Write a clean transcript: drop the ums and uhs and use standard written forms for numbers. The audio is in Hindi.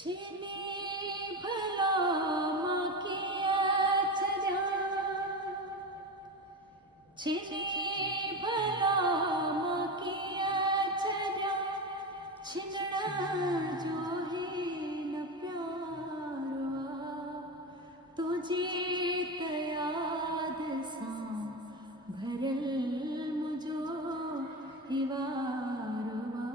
छिने भला माँ किया चरा, छिने भला माँ किया चरा, छिनना जो है न प्यारा, तुझे तयाद सा भरल मुझो हिवारवा,